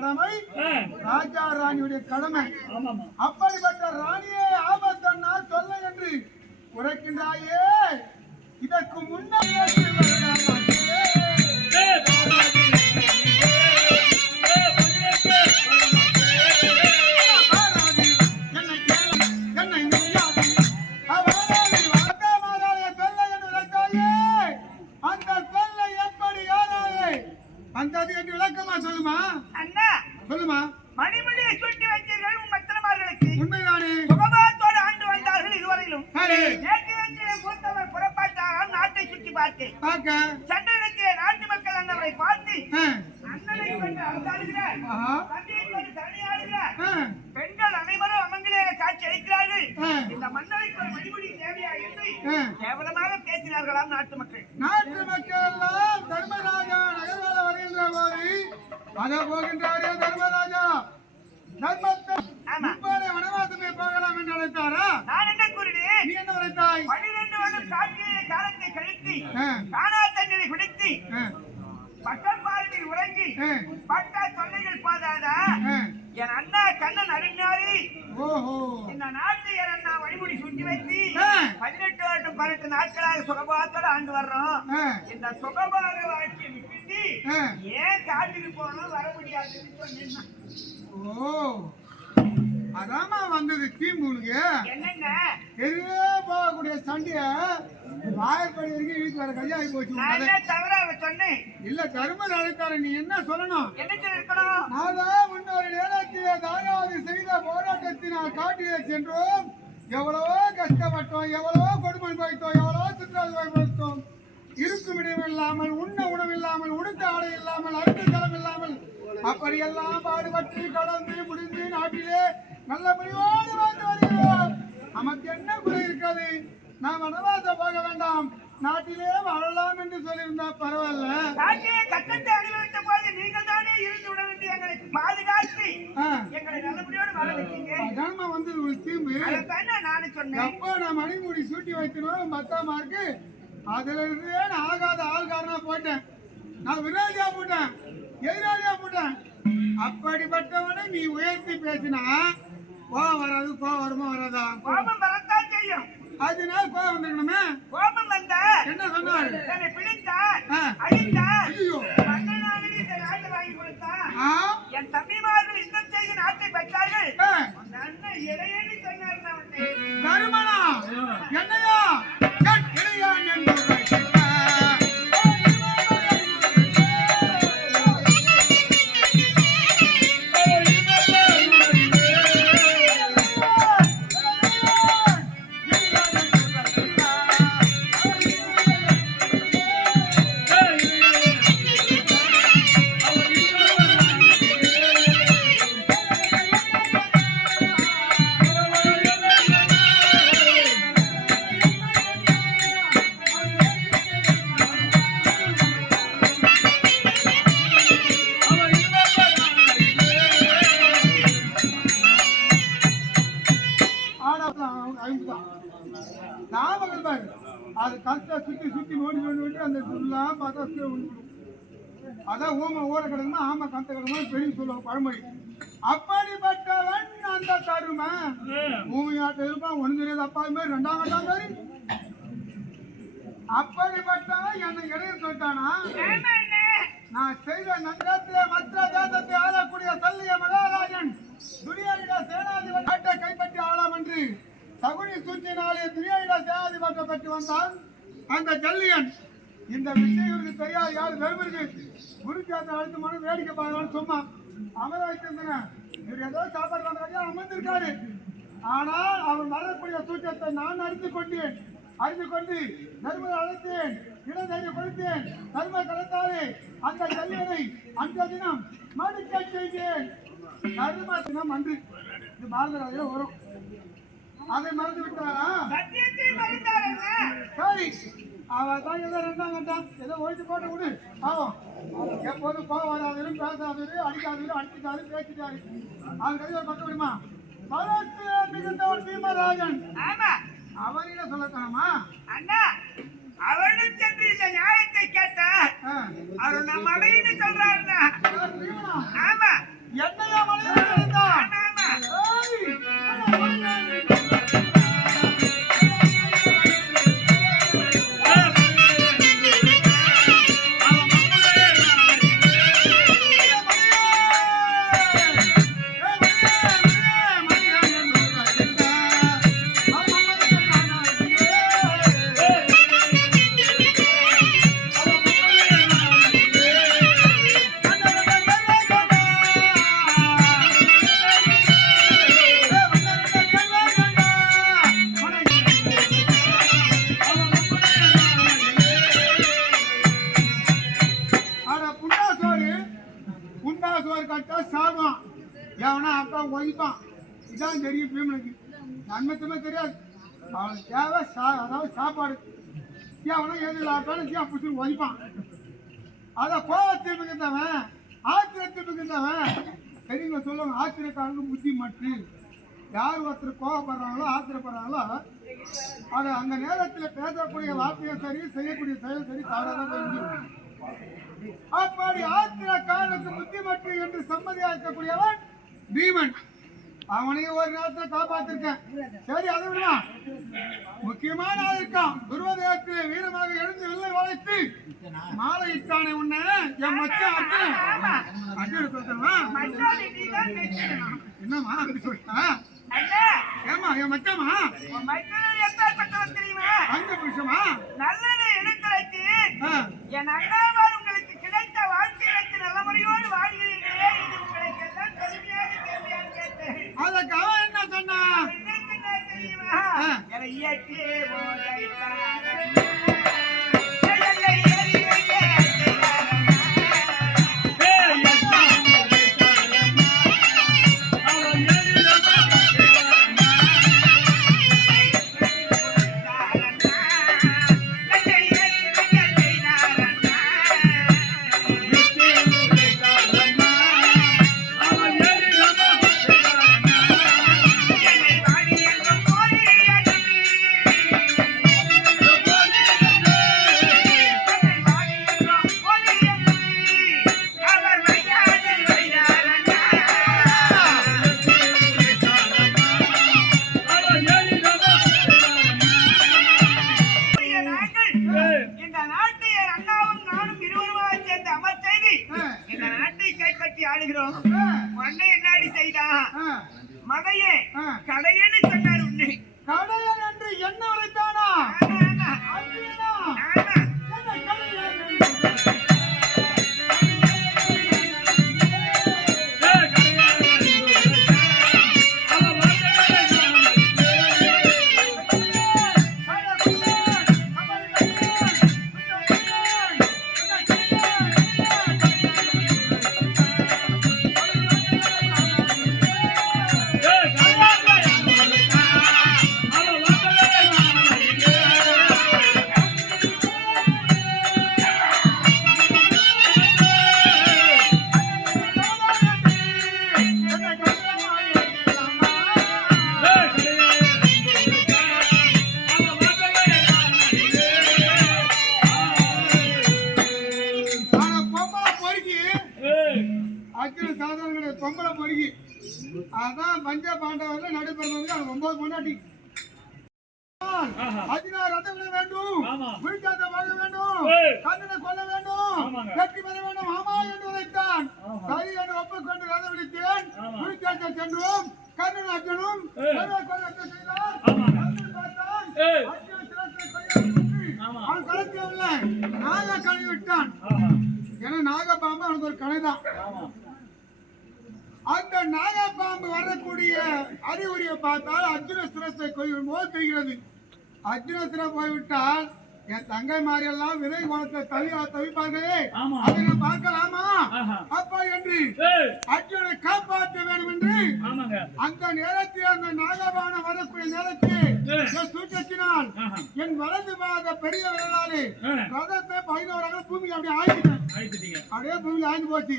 கடமை, ராஜா ராணியுடைய கடமை. அப்படிப்பட்ட ராணியே ஆபத்தன்னா சொல்ல என்று உரைக்கின்றாயே, இதற்கு முன்னாடி வந்தது என்று விளக்கமா சொல்லுமா அண்ணா. சொல்லுமா. மணிமணியை சுட்டி வைத்தீர்கள் உன் மத்திரமார்களுக்கு உண்மைதானே. சுகபாத்தோடு ஆண்டு வந்தார்கள் இதுவரையிலும். நேற்று மூத்தவர் புறப்பாட்டாரால் நாட்டை சுற்றி பார்த்தேன். சண்டனத்திலே நாட்டு மக்கள் அண்ணவரை பார்த்து அண்ணனை கொண்டு அரசாடுகிறார், தந்தையை கொண்டு தனியாடுகிறார், பெண்கள் அனைவரும் அமங்கிலே காட்சி அளிக்கிறார்கள். இந்த மன்னருக்கு ஒரு மணிமொழி தேவையா என்று கேவலமாக பேசினார்களாம் நாட்டு மக்கள். நாட்டு மக்கள் எல்லாம் தர்மராஜா நகர்வர வருகின்ற போது அத போகின்றாரே தர்மராஜா தர்மத்தை வனவாசமே போகலாம் என்று அழைத்தாரா? நான் என்ன கூறினேன்? நீ என்ன உரைத்தாய்? 12 வருடம் காட்டிய காலத்தை கழித்து காணா தண்ணீரை குடித்து பட்டல் பாறையில் உறங்கி பட்ட தொல்லைகள் போதாதா என் அண்ணா கண்ணன் அறிஞாரி இந்த நாட்டை என் அண்ணா வழிமுடி சுட்டி வைத்து 18 வருடம் 18 நாட்களாக சுகபாத்தோட ஆண்டு வர்றோம். இந்த சுகபாக வாழ்க்கையை விட்டு ஏன் காட்டுக்கு போகணும் வர முடியாதுன்னு சொன்னேன். அதாமா வந்தது தீம்புனுக்கு. என்னங்க எதிரே போகக்கூடிய சண்டைய வாயப்படி வரைக்கும் வீட்டுல வர கையாகி போச்சு. தவறாக சொன்னேன். இல்ல தர்மர் அழைத்தாரு, நீ என்ன சொல்லணும்? என்ன சொல்லிருக்கணும்? நாதான் முன்னொரு நேரத்திலே தாயாவது செய்த போராட்டத்தினால் காட்டிலே சென்றோம். எவ்வளவோ கஷ்டப்பட்டோம், எவ்வளவோ கொடுமை வைத்தோம், எவ்வளவோ சுற்றுலாத்தோம். இருக்கும் இடம் இல்லாமல், உண்ண உணவு இல்லாமல், உடுத்த ஆடை இல்லாமல், அறுத்து தரம் இல்லாமல் அப்படியெல்லாம் பாடுபட்டு கடந்து முடிந்து நாட்டிலே நல்ல முடிவோடு வாழ்ந்து வருகிறோம். நமக்கு என்ன குறை இருக்கிறது? நாம் வனவாசம் போக வேண்டாம், நாட்டிலே வாழலாம் என்று சொல்லியிருந்தா பரவாயில்ல. கட்டத்தை அனுபவித்த போது நீங்கள் தானே இருந்து விட வேண்டிய எங்களுக்கு பாதுகாத்து எங்களை நல்லபடியோடு வாழ வைக்கீங்க. அதான்மா வந்து ஒரு தீம்பு. நானே சொன்னேன், அப்போ நான் மணிமூடி சூட்டி வைக்கணும் மத்தாமா இருக்கு. அதுல இருந்து நான் ஆகாத ஆள்காரனா போட்டேன். நான் விரோதியா போட்டேன், எதிராளியா போட்டேன். அப்படிப்பட்டவனை நீ உயர்த்தி பேசினா கோபம் வராது. கோபம் வருமா வராதா? கோபம் வரத்தான் செய்யும். அதனால கோபம் வந்துக்கணுமே. கோபம் வந்த என்ன சொன்னாரு? என்னை பிடித்தார், அழித்தார், நாட்டை வாங்கி கொடுத்தார். என் தம்பிமார்கள் யுத்தம் செய்து நாட்டை பெற்றார்கள். அண்ணன் இடையேன்னு சொன்னார். கருமனா என்னையா அது கஷ்ட சுத்தி சுத்தி நோண்டி நோண்டி விட்டு அந்த எல்லாம் பார்த்தா அதான் ஊமை ஓர கிடக்குமா ஆமா கந்த கிடக்குமா பெரிய சொல்லுவாங்க பழமொழி. அப்படிப்பட்டவன் அந்த தருமை ஊமையாட்ட இருப்பான். ஒண்ணு தெரியாது அப்பா மாதிரி 2ஆம் கட்டம் மாதிரி. அப்படிப்பட்டவன் என்னை இடையே சொல்லிட்டானா? நான் செய்த நங்கத்திலே மற்ற தேசத்தை ஆளக்கூடிய சல்லிய மகாராஜன் துரியாரிட சேனாதிபதி நாட்டை கைப்பற்றி ஆளாம் என்று சகுனி சூழ்ச்சினாலே துரியாரிட சேனாதிபதி பெற்று வந்தான் அந்த ஜல்லியன். இந்த விஷயம் தெரியாது. யாரு வெறுமருக்கு குருஜாத்தை அழுத்து மனம் வேடிக்கை பார்க்கலான்னு சும்மா அமர வைத்திருந்தேன். இவர் ஏதோ சாப்பாடு பண்றாங்க அமர்ந்திருக்காரு. ஆனால் அவர் மறக்கூடிய சூச்சத்தை நான் அறிந்து கொண்டு தர்மரை அழைத்தேன், இடதையை கொடுத்தேன். தர்ம கலத்தாலே அந்த ஜல்லியனை அந்த தினம் மடிக்க செய்தேன். தர்ம தினம் அன்று இது பாரதராஜ வரும். அதை மறந்து விட்டாரா? சரி, அவன் தான் ஏதோ 2ஆம் கட்டம் ஏதோ ஒழிச்சு போட்டு விடு. ஆகும் எப்போதும் கோவம் வராதவரும் பேசாதவரு அடிக்காதவரு அடிச்சுட்டாரு பேசிட்டாரு. அவன் கதை பக்க விடுமா? மிகுந்தவன் பீமராஜன். அவரிட சொல்லத்தானமா? அண்ணா அவனும் சென்று இந்த நியாயத்தை கேட்ட அவர் நம்ம அடையின்னு சொல்றாருண்ணா. ஆமா என்னையா மலையில் இருந்தான் ஒழிப்பான். இதான் தெரியும் பீமனுக்கு. நன்மைக்குமே தெரியாது. அவனுக்கு தேவை அதாவது சாப்பாடு. அவனா ஏது லாட்டாலும் பிடிச்சி ஒழிப்பான். அத கோபத்தில் மிகுந்தவன் ஆத்திரத்தில் மிகுந்தவன் தெரியுங்க சொல்லுவாங்க. ஆத்திரக்காரங்க புத்தி மட்டும் யார் ஒருத்தர் கோபப்படுறாங்களோ ஆத்திரப்படுறாங்களோ அது அந்த நேரத்தில் பேசக்கூடிய வார்த்தையும் சரி செய்யக்கூடிய செயல் சரி தவறாதான் தெரியும். அப்படி ஆத்திரக்காரனுக்கு புத்தி மட்டும் என்று சம்மதியா இருக்கக்கூடியவன் பீமன். அவனையும் ஒரு நேரத்தை காப்பாத்திருக்கேன். சரி அதை விடுவா. முக்கியமான ஆள் இருக்கான். துருவதேகத்திலே வீரமாக எழுந்து வெள்ளை வளைத்து மாலை இட்டானே உன்ன என் மச்சான் அர்ஜுன் சொல்லுவா. என்னம்மா அப்படி சொல்லிட்டா? ஏமா என் மச்சாமா அங்க புருஷமா நல்லதை எடுத்துரைத்து என் அண்ணாவார் உங்களுக்கு கிடைத்த வாழ்க்கைக்கு நல்ல முறையோடு வாழ்கிறீர்களே, இது உங்களுக்கு எல்லாம் பெருமையாக தேவையான்னு கேட்டேன். அதுக்கு அவன் என்ன சொன்னா? தெரியுமா? மதையே கடையன்னு சொன்னார். உன்னை கடையன் என்று என்ன உரைத்தானா? பொம்பளை பொறுக்கி அதான் பஞ்ச பாண்டவர்ல நடைபெறவங்க 9 முன்னாடி 16 ரதம் விட வேண்டும், வீழ்ச்சாத வாங்க வேண்டும், கண்ணனை கொல்ல வேண்டும், வெற்றி பெற வேண்டும். ஆமா என்று உரைத்தான். சரி என்று ஒப்புக்கொண்டு ரதம் விடுத்தேன். வீழ்ச்சாத்த சென்றோம். கண்ணன் அர்ஜுனும் கொல்லத்தை செய்தார். அவன் கலத்தியவில்லை, நாக கழுவி விட்டான். ஏன்னா நாகப்பாம்பு அவனுக்கு ஒரு கலைதான். அந்த நாகப்பாம்பு வரக்கூடிய அறிகுறியை பார்த்தால் அர்ஜுன சிரத்தை கொள்ளும் போது தெரிகிறது. அர்ஜுன சிர போய்விட்டால் என் தங்கை மாறி எல்லாம் விதை குணத்தை தவிப்பார்களே, அதை நான் பார்க்கலாமா அப்பா என்று அர்ஜுனை காப்பாற்ற வேண்டும் என்று அந்த நேரத்தில் அந்த நாகபானம் வரக்கூடிய நேரத்தில் சூட்டத்தினால் என் வலது பாக பெரிய விரலாலே ரதத்தை 11 பூமியில் அப்படியே ஆயிட்டேன். அப்படியே பூமியில் ஆய்ந்து போச்சு.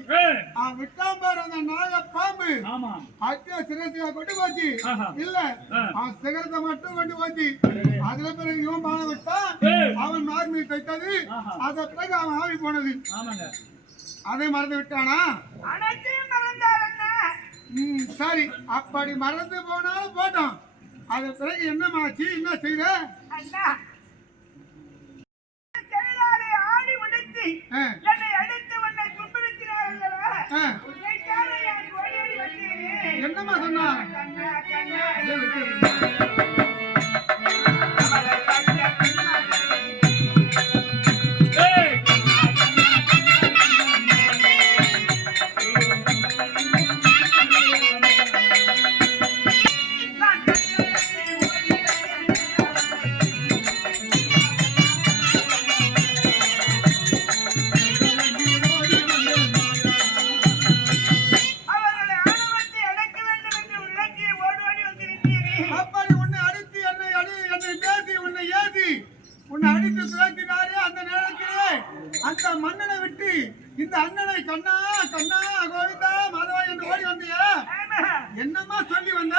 விட்டாம்பார் அந்த நாகப்பாம்பு அர்ஜுன சிரத்தையா கொண்டு போச்சு. இல்ல அவன் சிகரத்தை மட்டும் கொண்டு போச்சு. அதுல பிறகு இவன் பானை விட்டா அவன் மார்மி தைத்தது. அத பிறகு அவன் ஆவி போனது. அதை மறந்து விட்டானா? அனைத்தையும் மறந்தார். சரி, அப்படி மறந்து போனாலும் போட்டோம். அது பிறகு என்னமாச்சு, என்ன செய்த? அண்ணா கையிலாலே ஆணி உடைத்து என்னை அடித்து உன்னை துன்புறுத்தினார்கள். உன்னைக்காக நான் ஓடி வந்தேனே. என்னமா சொன்னா? கண்ணா கண்ணா அந்த மன்னனை விட்டு இந்த அண்ணனை கண்ணா கண்ணா கோவிந்தா மாதவா என்று ஓடி வந்தியா? என்னமா சொல்லி வந்த?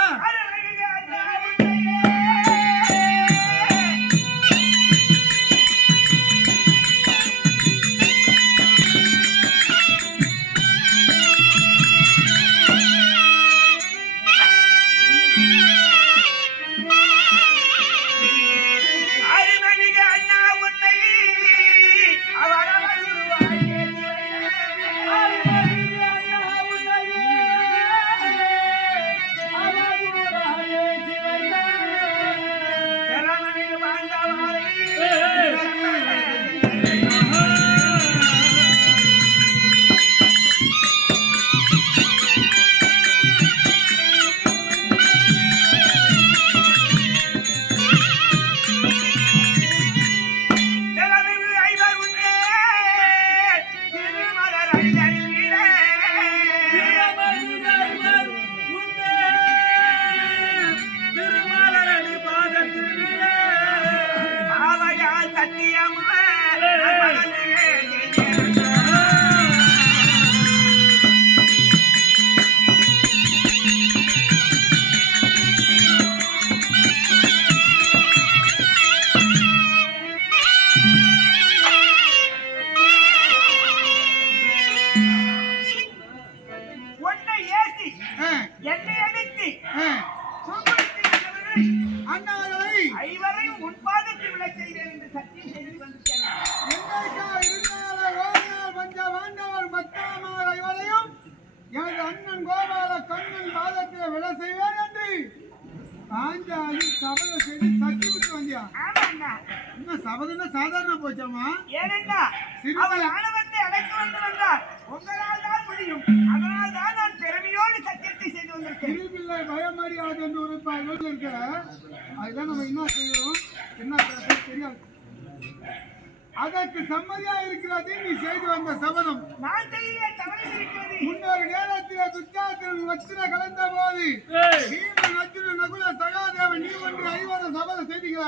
அண்ணன் கோபால கண்ணன் பாதத்தில் விட செய்வேன் என்று பாஞ்சாலி சபத செய்து சத்தி விட்டு வந்தியா? இன்னும் சபதம்னா சாதாரண போச்சாமா? ஏனென்றா அவள் ஆணவத்தை அடக்க வேண்டும் என்றால் உங்களால் தான் முடியும். அதனால் தான் நான் திறமையோடு சத்தியத்தை செய்து வந்திருக்கேன். திருப்பிள்ளை பயமறியாது என்று ஒரு எழுதி இருக்க. அதுதான் நம்ம என்ன செய்யறோம், என்ன தெரியாது. அதற்கு சம்மதியா இருக்கிறது நீ செய்து வந்த சபதம். நான் செய்ய தவறு இருக்கிறது. முன்னொரு நேரத்திலே துச்சாசனன் வச்சிர கலந்த போது பீமன் அர்ஜுனன் நகுல சகாதேவன் நீ ஒன்று ஐவர சபதம் செய்திருக்கிற.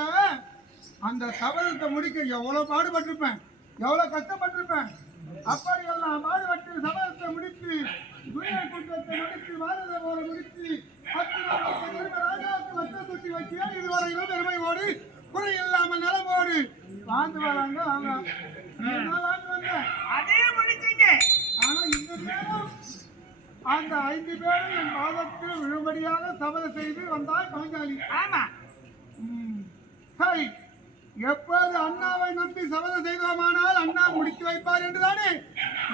அந்த சபதத்தை முடிக்க எவ்வளவு பாடுபட்டிருப்பேன், எவ்வளவு கஷ்டப்பட்டிருப்பேன். அப்படியெல்லாம் பாடுபட்டு சபதத்தை முடித்து துரிய குற்றத்தை முடித்து பாரத போல முடித்து 10 நாள் ராஜாவுக்கு வட்ட சுட்டி வச்சியா இதுவரையிலும் பெருமையோடு குறை இல்லாமல் நலமோடு வாழ்ந்து வராங்க. அதே முடிச்சீங்க. ஆனா இந்த நேரம் அந்த 5 பேரும் என் பாதத்தில் விழும்படியாக சபதம் செய்து வந்தாய் பாஞ்சாலி. ஆமா. சரி, எப்போது அண்ணாவை நம்பி சபதம் செய்தோமானால் அண்ணா முடித்து வைப்பார் என்றுதானே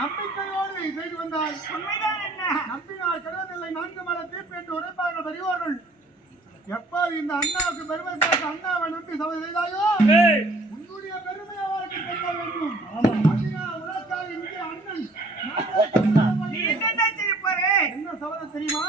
நம்பிக்கையோடு செய்து வந்தாய். உண்மைதான் என்ன? நம்பினால் கிடையவில்லை. 4 மலை தீர்ப்பு என்று உரைப்பார்கள் பெரியவர்கள். எப்போது இந்த அண்ணாவுக்கு பெருமை சேர்த்து அண்ணாவை நம்பி சபதம் செய்தாயோ உன்னுடைய பெருமை அவருக்கு தெரிய வேண்டும். உனக்காக இங்கே அண்ணன் நீ என்ன செய்ய போறே? என்ன சபதம் தெரியுமா?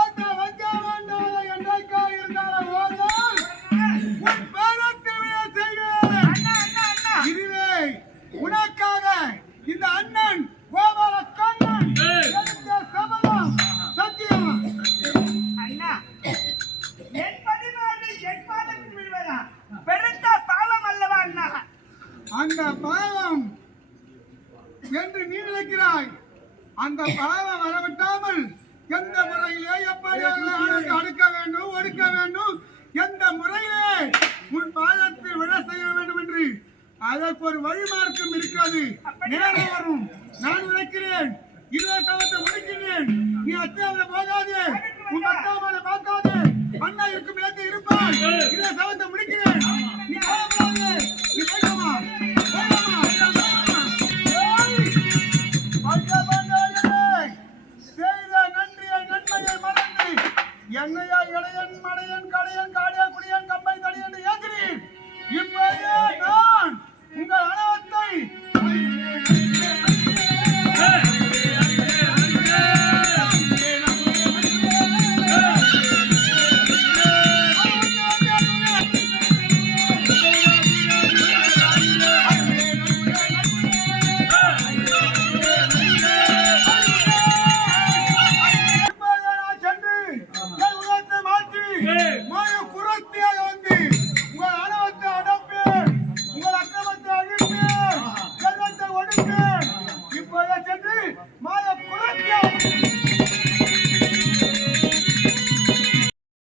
அந்த வஞ்சகமானவன் என்றைக்கா இருந்தாலும் ஒரு நாள் உன் பாதத்தில் விழ செய்வேன். அண்ணா அண்ணா அண்ணா இதுவே உனக்காக இந்த அண்ணன் கோபால கண்ணன் எடுத்த சபதம் சத்தியம். அண்ணா என் பதினாறு என் பாதத்தில் விழுவதா பெருத்த பாவம் அல்லவா அண்ணா? அந்த பாவம் என்று நீ நினைக்கிறாய். அந்த பாவம் வரவிட்டாமல் எந்த முறையிலே எப்படி அவனுக்கு அடுக்க வேண்டும் ஒடுக்க வேண்டும், எந்த முறையிலே உன் பாதத்தில் விழ செய்ய வேண்டும் என்று அதற்கு ஒரு வழிமார்க்கம் இருக்கிறது. நேரம் வரும். நான் நினைக்கிறேன் இருபது தவத்தை முடிக்கிறேன். நீ அச்சாவதை போகாதே, உன் அத்தாமலை பார்க்காதே. அண்ணா இருக்கும் இடத்தை இருப்பாய். இருபது தவத்தை முடிக்கிறேன். நீ கவலைப்படாதே. நீ போய்க்கமா செய்த நன்றியை நன்மையை மறந்து என்னையா இளையன் மலையன் கடையன் காடியா குடியா